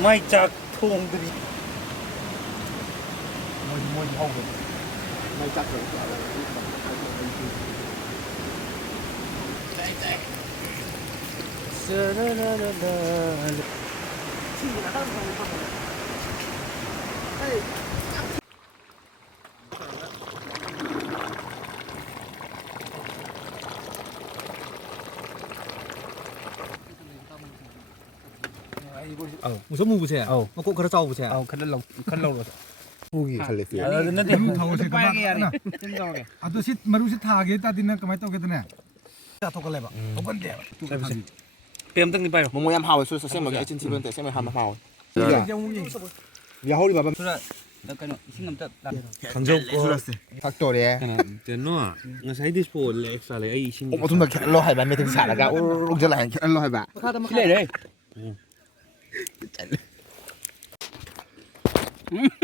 ไม่จากทวงดีมวยเอาเลยไม่จากเลย무슨 무부채야? 꼭 그래서 무부채야. 칼날로 무기 칼레스. 근데 타오세 그만. 아또 마루시 타게 따디나 그만 또 그러네. 자 토글래 봐. 오건데. 뺨 등이 봐요. 뭐야 하고 있어. 쌤 먹이 에이전시 번데 쌤을 하면 하고. 야 허리 봐봐. 강정고 닭도래. 됐노. ngài đi phố lệ xả lệ ấy xin. 좀 더 캔로 해봐. 매팅 살아가. 오르륵 잘 캔로 해봐. 그래 래.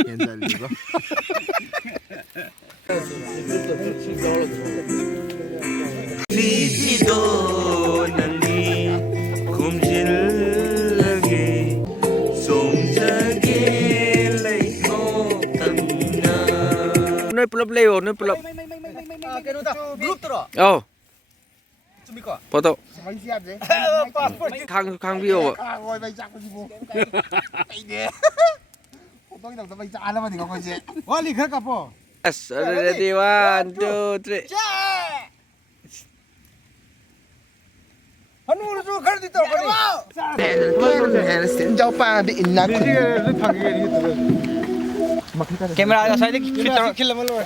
옛날 이거. 리지도 난리 곰질하게 송자게 레이코 땀나 nơi plop leo nơi plop. cái đó ta. Group 들어. 어. 포토. khang video. ngồi bay chắc cái gì nè. tôi đồng bay chắc lắm thì có gì. 빨리 가 봐. Yes, ready 1, 2, 3. 한우로 좀 가르쳐 줘. xin chào ba bị nát. Camera saya ni kita 킬러 말로.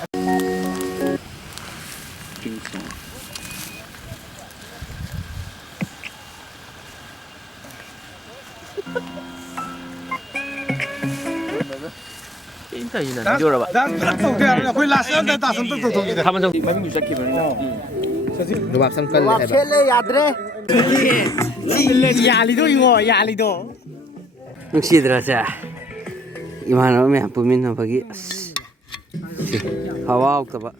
인터뷰는 video로 봐. 거의 라스한테 다 손톱도 동기다. 가면 좀 많이 시작하면. đồ bạc xăm cân này 셀레 야드레. 야리도 이거 야리도. 역시 들어자. 이만 오면 보면 거기. 하와 없다 봐.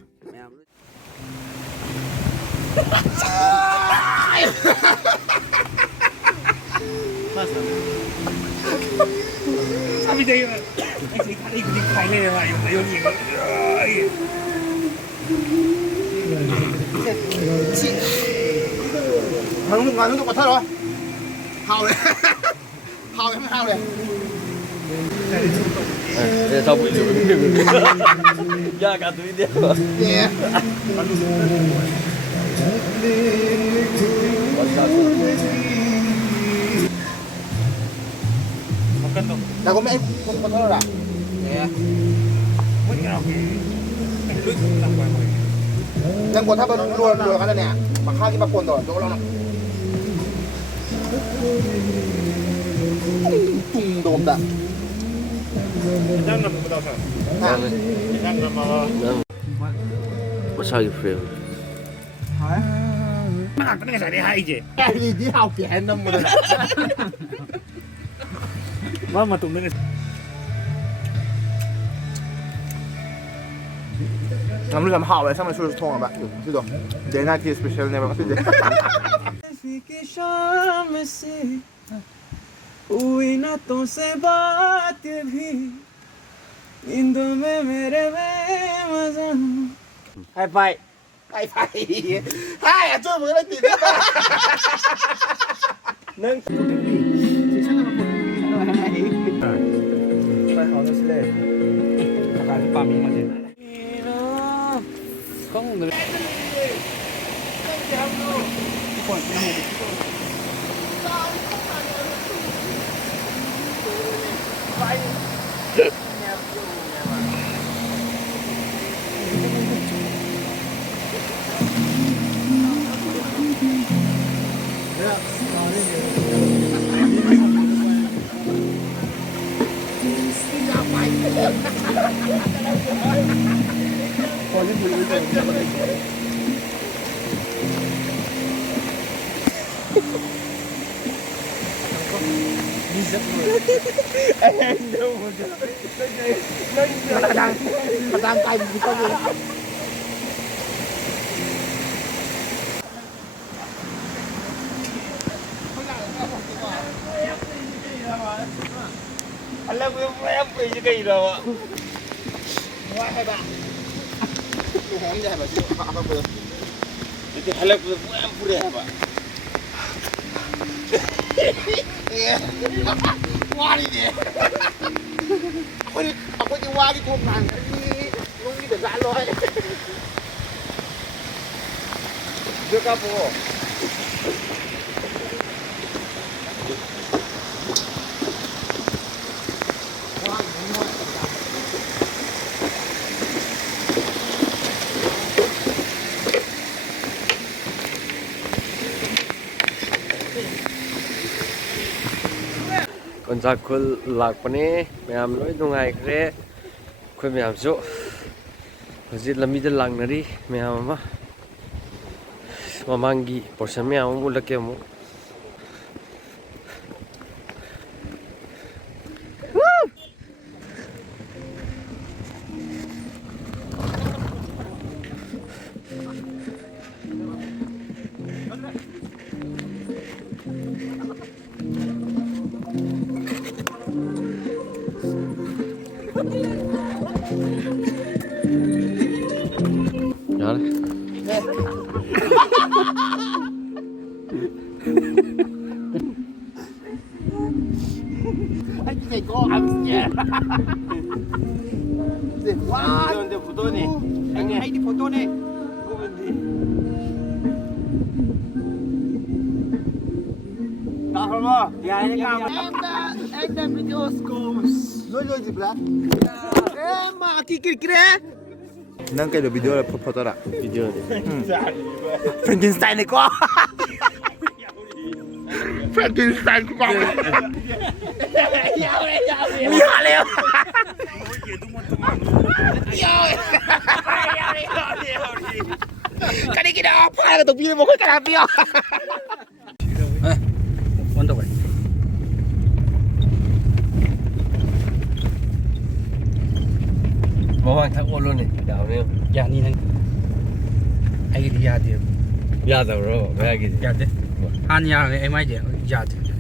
사비 되게 이거 가이네 와 이거 여기 이거. mày một ngày nó có thật rồi hào đấy hào em hào đấy 저 보이죠? 야, 가도 이제. nè là có mẹ không có thật à nèยังกว่าถ้ามันรัวกันแล้วเนี่ยมาฆ่าที่มาปนต่อโดนแล้วนะตุ้งโดมด่ะ What's how you feel? 아, cái này sẽ đi hay chứ. cái gì chỉ học kẻ năm rồi mà tụi mình làm hảo vậy sao mà chưa thông à bạn chưa được đến nay thì special này mà chưa được हुई ना तुमसे बात भी नींदों में मेरे बेमज़ा hay phải. hay phải hai à chơi mới lên tìm đấy nâng phải hỏi nó sẽ lên cái bấm mà thế không được đang cay một cái gì ꯀꯩꯔꯕ ꯋꯥꯏ ꯍꯥꯏꯕ ꯂꯨꯍꯣꯡꯗꯦ ꯍꯥꯏꯕ ꯁꯤ ꯑꯐꯕꯗꯣ ꯅꯠꯇꯦ ꯍꯜꯂꯛꯄꯗ ꯌꯥꯝ ꯄꯨꯔꯦ ꯍꯥꯏꯕ ꯋꯥꯔꯤꯅꯦ ꯑꯩꯈꯣꯏꯗꯤ ꯋꯥꯒꯤ ꯊꯣꯡ ꯉꯥꯡꯈ꯭ꯔꯅꯤ ꯅꯨꯡꯒꯤꯗ ꯆꯥꯂꯣꯏ ꯗꯨ ꯀꯥꯄꯣ ꯀꯣꯟꯖꯥꯛ ꯈꯨꯜ ꯂꯥꯛꯄꯅꯦ ꯃꯌꯥꯝ ꯂꯣꯏ ꯅꯨꯡꯉꯥꯏꯈ꯭ꯔꯦ ꯑꯩꯈꯣꯏ ꯃꯌꯥꯝꯁꯨ ꯍꯧꯖꯤꯛ ꯂꯝꯕꯤꯗ ꯂꯥꯛꯅꯔꯤ ꯃꯌꯥꯝ ꯑꯃ ꯃꯃꯥꯡꯒꯤ ꯄꯣꯔꯁꯟ ꯃꯌꯥꯝ ꯑꯃ ꯎꯠꯂꯛꯀꯦ ꯑꯃꯨꯛ Rồi. anh chị có ăn nhé dễ quá 이런데 보더니 anh hãy đi photo này 까불마 야 이제 까불 em đã video scores rồi gì vậy em mà kia kia nâng cái video là photo đó 비디오 Frankenstein này có Frankenstein của con Mía leo cái này cái đó phải là tổng viên một cái cà phê 원더 걸. màu thằng ô luôn này đảo này 야, 니는 아이디 야돼요. ya rồi rồi về cái 야돼? 아니야, MID 야돼.